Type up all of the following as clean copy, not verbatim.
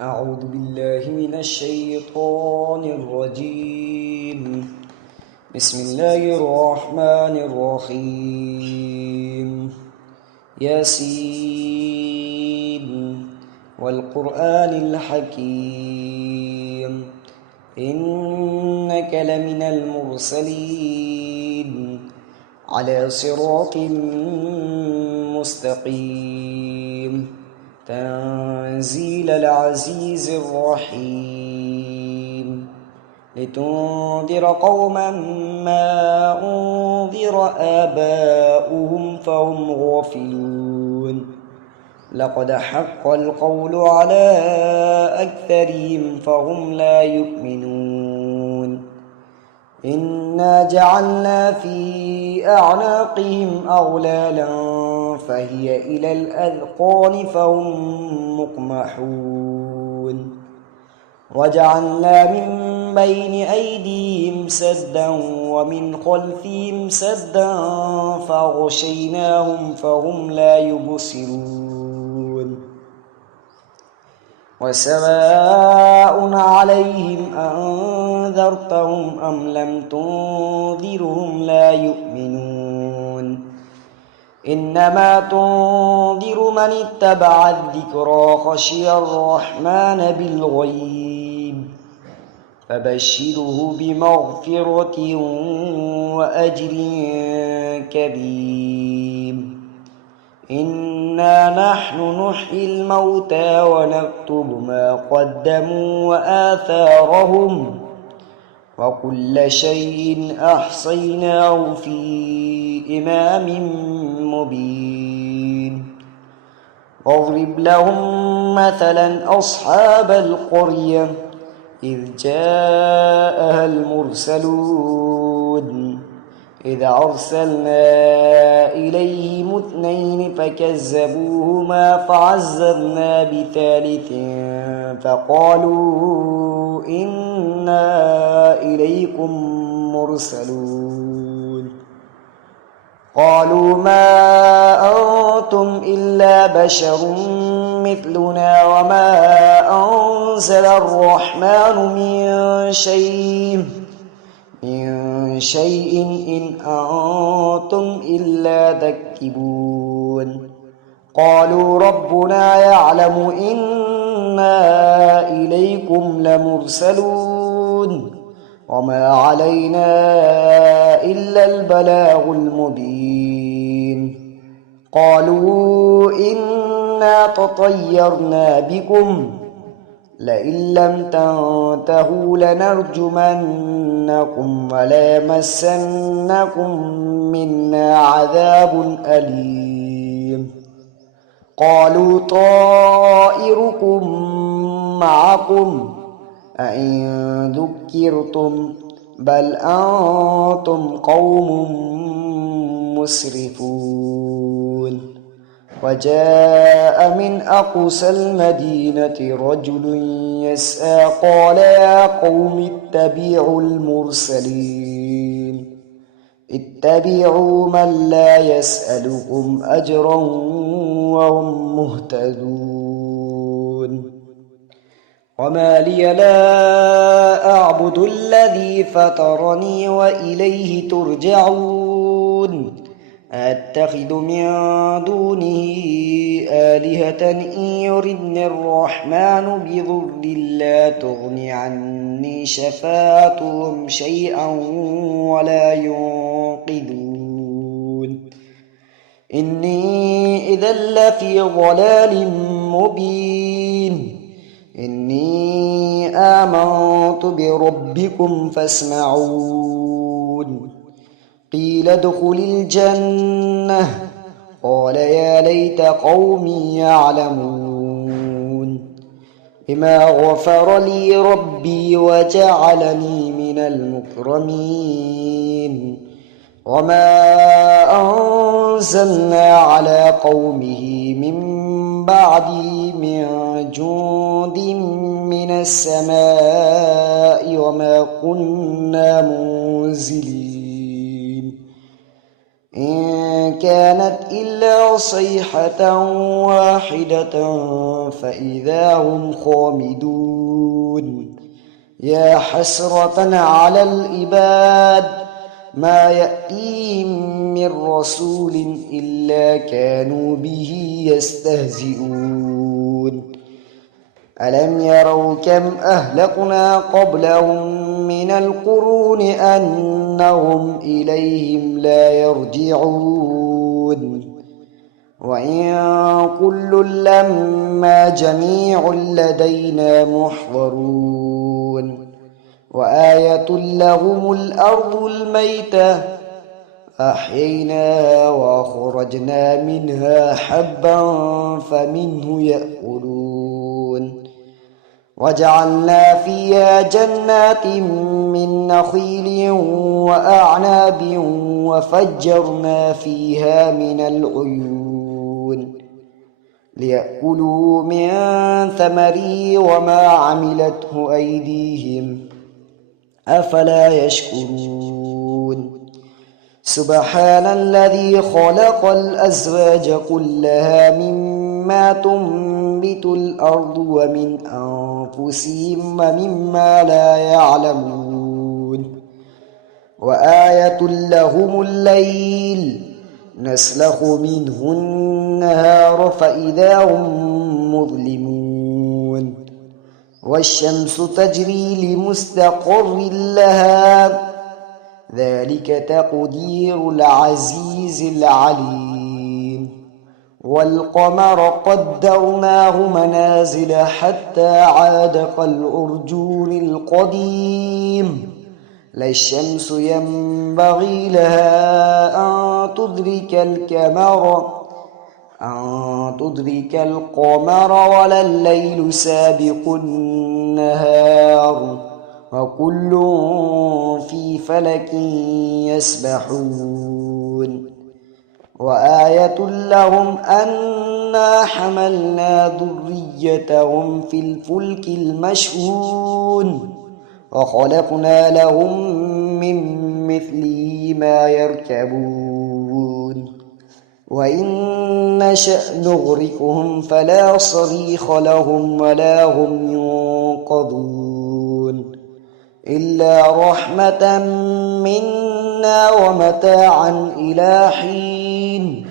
أعوذ بالله من الشيطان الرجيم. بسم الله الرحمن الرحيم. ياسين والقرآن الحكيم إنك لمن المرسلين على صراط مستقيم تنزيل العزيز الرحيم لتنذر قوما ما أنذر آباؤهم فهم غافلون لقد حق القول على أكثرهم فهم لا يؤمنون إنا جعلنا في أعناقهم أغلالا فهي إلى الأذقان فهم مقمحون وجعلنا من بين أيديهم سدا ومن خلفهم سدا فغشيناهم فهم لا يبصرون وسواء عليهم أنذرتهم أم لم تنذرهم لا يؤمنون إنما تنذر من اتبع الذكرى خشي الرحمن بالغيب فبشره بمغفرة وأجر كبير إنا نحن نحيي الموتى ونكتب ما قدموا وآثارهم وكل شيء أحصيناه في إمام مبين واضرب لهم مثلا أصحاب القرية إذ جاءها المرسلون إذ أرسلنا إليهم 2 فكذبوهما فعززنا بثالث فقالوا إنا إليكم مرسلون قالوا ما أنتم إلا بشر مثلنا وما أنزل الرحمن من شيء إن أنتم إلا تكذبون قالوا ربنا يعلم إنا إليكم لمرسلون وما علينا إلا البلاغ المبين قالوا إنا تطيرنا بكم لئن لم تنتهوا لنرجمنكم وليمسنكم منا عذاب أليم قالوا طائركم معكم أئن ذكرتم بل أنتم قوم مسرفون وجاء من أقصى المدينة رجل يسعى قال يا قوم اتبعوا المرسلين اتبعوا من لا يسألكم أجرا وهم مهتدون وما لي لا أعبد الذي فطرني وإليه ترجعون أتخذ من دونه آلهة إن يردني الرحمن بضر لا تغن عني شفاعتهم شيئا ولا ينقذون إني إذا لفي ضلال مبين إني آمنت بربكم فاسمعون قيل ادخل الجنة قال يا ليت قومي يعلمون بما غفر لي ربي وجعلني من المكرمين وما أنزلنا على قومه من بعده من جند من السماء وما كنا منزلين إن كانت إلا صيحة واحدة فإذا هم خامدون يا حسرة على العباد ما يأتيهم من رسول إلا كانوا به يستهزئون ألم يروا كم أهلكنا قبلهم من القرون أنهم إليهم لا يرجعون وإن كل لما جميع لدينا محضرون وآية لهم الأرض الميتة أحييناها وأخرجنا منها حبا فمنه يأكلون وجعلنا فيها جنات من نخيل وأعناب وفجرنا فيها من العيون ليأكلوا من ثمره وما عملته أيديهم أفلا يشكرون سبحان الذي خلق الأزواج كلها مما تنبت الأرض ومن أنفسهم ومما لا يعلمون وآية لهم الليل نسلخ منه النهار فإذا هم مظلمون والشمس تجري لمستقر لها ذلك تقدير العزيز العليم والقمر قدرناه منازل حتى عاد كالعرجون القديم لا الشمس ينبغي لها أن تدرك القمر ولا الليل سابق النهار وكل في فلك يسبحون وآية لهم أنا حملنا ذريتهم في الفلك المشحون وخلقنا لهم من مثله ما يركبون وإن نشأ نغرقهم فلا صريخ لهم ولا هم ينقذون إلا رحمة منا ومتاعا إلى حين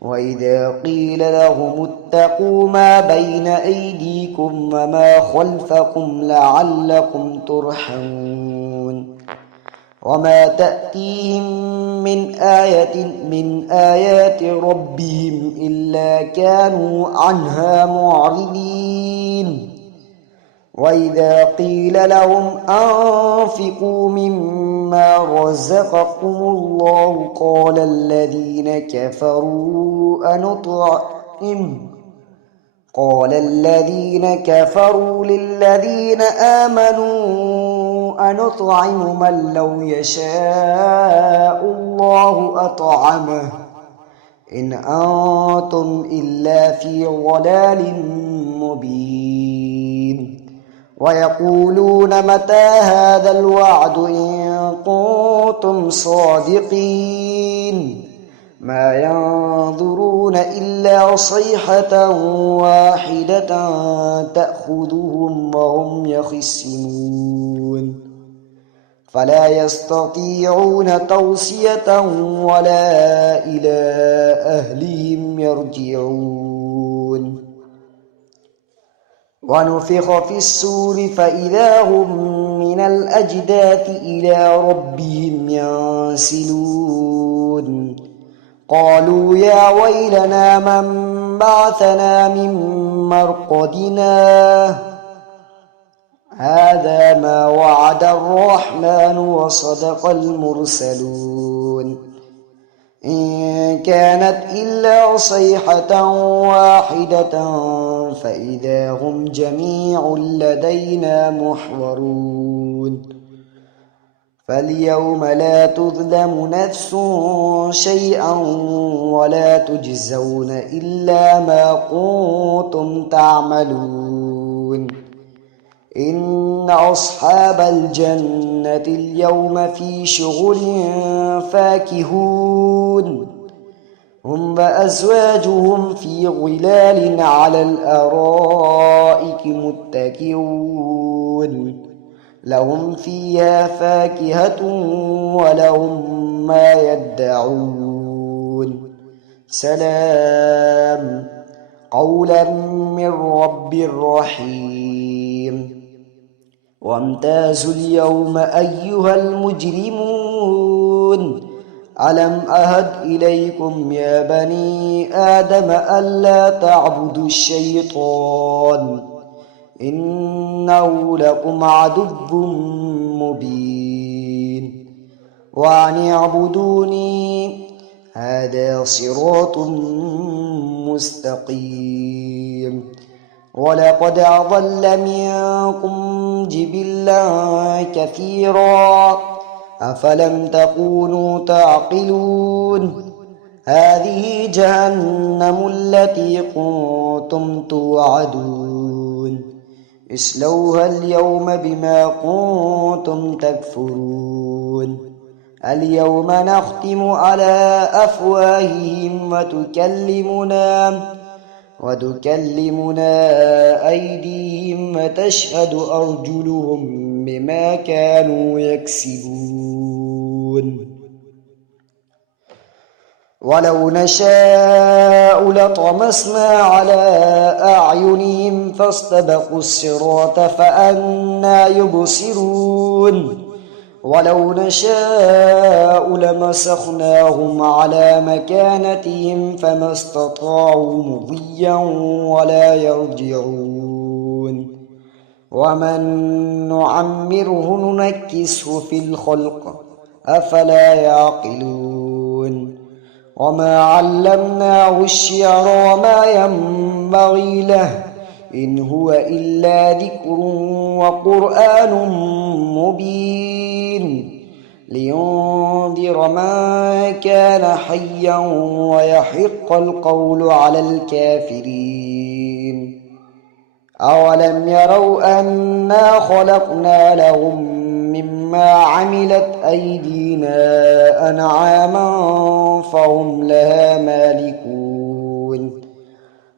وإذا قيل لهم اتقوا ما بين أيديكم وما خلفكم لعلكم ترحمون وما تأتيهم من آية من آيات ربهم إلا كانوا عنها معرضين وإذا قيل لهم أنفقوا مما رزقكم الله قال الذين كفروا للذين آمنوا أنطعم من لو يشاء الله أطعمه إن أنتم إلا في ضلال مبين ويقولون متى هذا الوعد إن كنتم صادقين ما ينظرون إلا صيحة واحدة تأخذهم وهم يخصمون فلا يستطيعون توصية ولا إلى أهلهم يرجعون ونفخ في السور فإذا هم من الأجداث إلى ربهم ينسلون قالوا يا ويلنا من بعثنا من مرقدنا هذا ما وعد الرحمن وصدق المرسلون إن كانت إلا صيحة واحدة فإذا هم جميع لدينا محضرون فاليوم لا تظلم نفس شيئا ولا تجزون إلا ما كنتم تعملون إن أصحاب الجنة اليوم في شغل فاكهون هم وأزواجهم في ظلال على الأرائك متكئون لهم فيها فاكهة ولهم ما يدعون سلام قولا من رب رحيم وامتازوا اليوم أيها المجرمون ألم أهد إليكم يا بني آدم ألا تعبدوا الشيطان إنه لكم عدو مبين وأن اعبدوني هذا صراط مستقيم ولقد أضل منكم جبلا كثيرا أفلم تكونوا تعقلون هذه جهنم التي كنتم توعدون اصلوها اليوم بما كنتم تكفرون اليوم نختم على أفواههم وتكلمنا أيديهم وتشهد أرجلهم بما كانوا يكسبون ولو نشاء لطمسنا على أعينهم فاستبقوا الصراط فأنى يبصرون ولو نشاء لمسخناهم على مكانتهم فما استطاعوا مضيا ولا يرجعون ومن نعمره ننكسه في الخلق أفلا يعقلون وما علمناه الشعر وما ينبغي له إن هو إلا ذكر وقرآن مبين لينذر من كان حيا ويحق القول على الكافرين أولم يروا أنا خلقنا لهم مما عملت أيدينا أنعاما فهم لها مالكون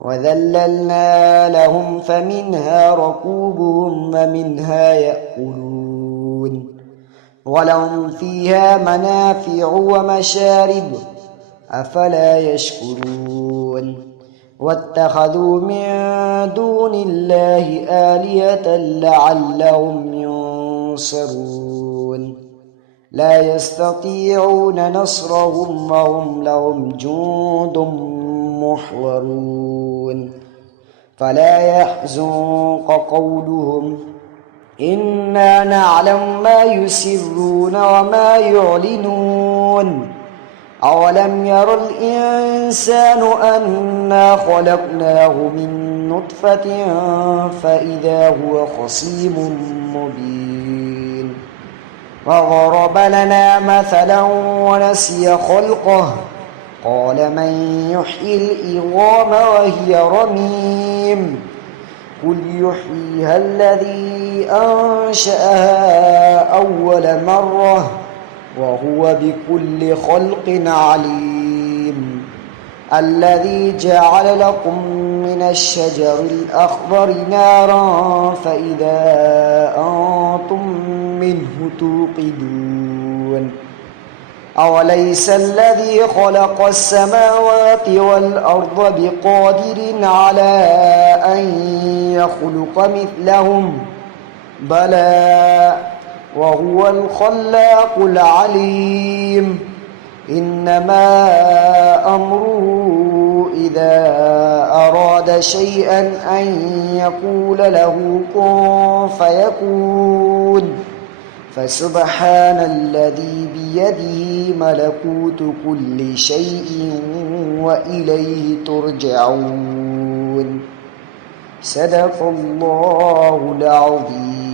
وذللنا لهم فمنها ركوبهم ومنها يأكلون ولهم فيها منافع ومشارب أفلا يشكرون واتخذوا من دون الله آلهة لعلهم ينصرون لا يستطيعون نصرهم وهم لهم جند محضرون فلا يحزنك قولهم إنا نعلم ما يسرون وما يعلنون أولم ير الإنسان أنا خلقناه من نطفة فإذا هو خصيم مبين وضرب لنا مثلا ونسي خلقه قال من يحيي العظام وهي رميم قل يحييها الذي أنشأها أول مرة وهو بكل خلق عليم الذي جعل لكم من الشجر الأخضر نارا فإذا أنتم منه توقدون أوليس الذي خلق السماوات والأرض بقادر على أن يخلق مثلهم بلى وهو الخلاق العليم إنما أمره إذا أراد شيئا أن يقول له كن فيكون فسبحان الذي بيده ملكوت كل شيء وإليه ترجعون صدق الله العظيم.